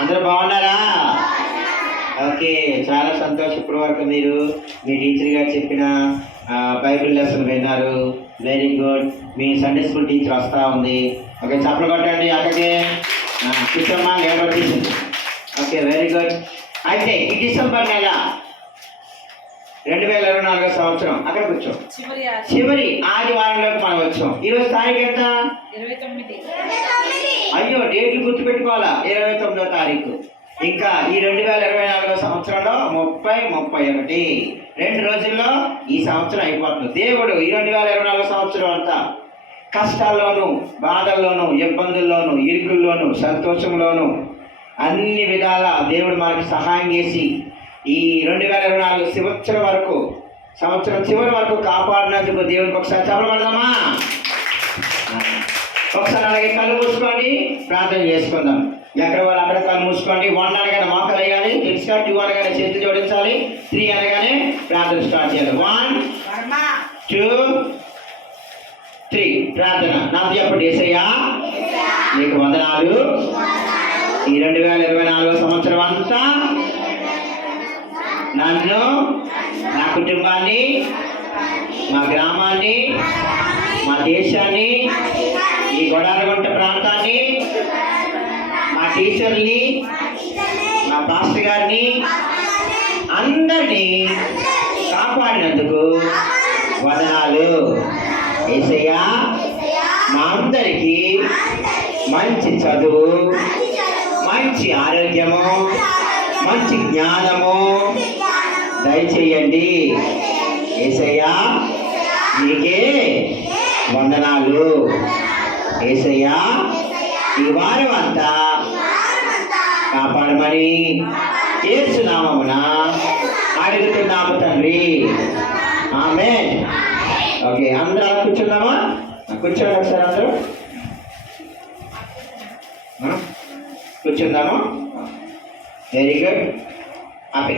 అందరూ బాగున్నారా? ఓకే, చాలా సంతోషం. ఇప్పటి వరకు మీరు మీ టీచర్ గారు చెప్పిన బైబిల్ లెసన్ విన్నారు. Very good. మీ సండే స్కూల్ టీచర్ వస్తూ ఉంది. ఓకే, చప్పలు కొట్టండి. అక్కడికి కూర్చోమ్మా, labour teacher. Okay, very good. అయితే ఈ డిసెంబర్ నెల 2024 సంవత్సరం అక్కడ కూర్చోం చివరి ఆదివారంలోకి మనం వచ్చాం. ఈరోజు తారీఖు ఎంత? 29. అయ్యో, డేట్లు గుర్తుపెట్టుకోవాలా. 29వ తారీఖు. ఇంకా ఈ 2024 సంవత్సరంలో 30, 31 2 రోజుల్లో ఈ సంవత్సరం అయిపోతుంది. దేవుడు ఈ 2024 సంవత్సరం అంతా కష్టాల్లోనూ, బాధల్లోనూ, ఇబ్బందుల్లోనూ, ఇరుకుల్లోనూ, సంతోషంలోనూ అన్ని విధాల దేవుడు మనకి సహాయం చేసి ఈ 2024 సంవత్సరం చివరి వరకు కాపాడినందుకు దేవుడికి ఒకసారి చప్పలు కొడదామా? ఒకసారి అలాగే కళ్ళు మూసుకోండి, ప్రార్థన చేసుకుందాం. ఎక్కడ వాళ్ళు అక్కడ కళ్ళు మూసుకోండి. 1 అనగానే మోకలు వేయాలి, తెలుసుగా. 2 అనగానే చేతులు జోడించాలి, 3 అనగానే ప్రార్థన స్టార్ట్ చేయాలి. 1, 2, 3 ప్రార్థన. నాకు చెప్పండి. యేసయ్యా, నీకు వందనాలు. ఈ 2024 సంవత్సరం అంతా నన్ను, నా కుటుంబాన్ని, మా గ్రామాన్ని, మా దేశాన్ని, ఈ గొడాలగుంట ప్రాంతాన్ని, మా టీచర్ని, మా పాస్టర్ గారిని అందరినీ కాపాడినందుకు వందనాలు. యేసయ్యా, మా అందరికీ మంచి చదువు, మంచి ఆరోగ్యము, మంచి జ్ఞానము దయచేయండి. యేసయ్యా, నీకే వందనాలు. యేసయ్యా, ఈ వారం అంతా కాపాడమని యేసు నామమున అడుగుతున్నాము తండ్రి. ఆమేన్. ఓకే, అందరూ అలా కూర్చుందామా? కూర్చోండి ఒకసారి అందరూ. కూర్చుందామా? Very good. ఆపే.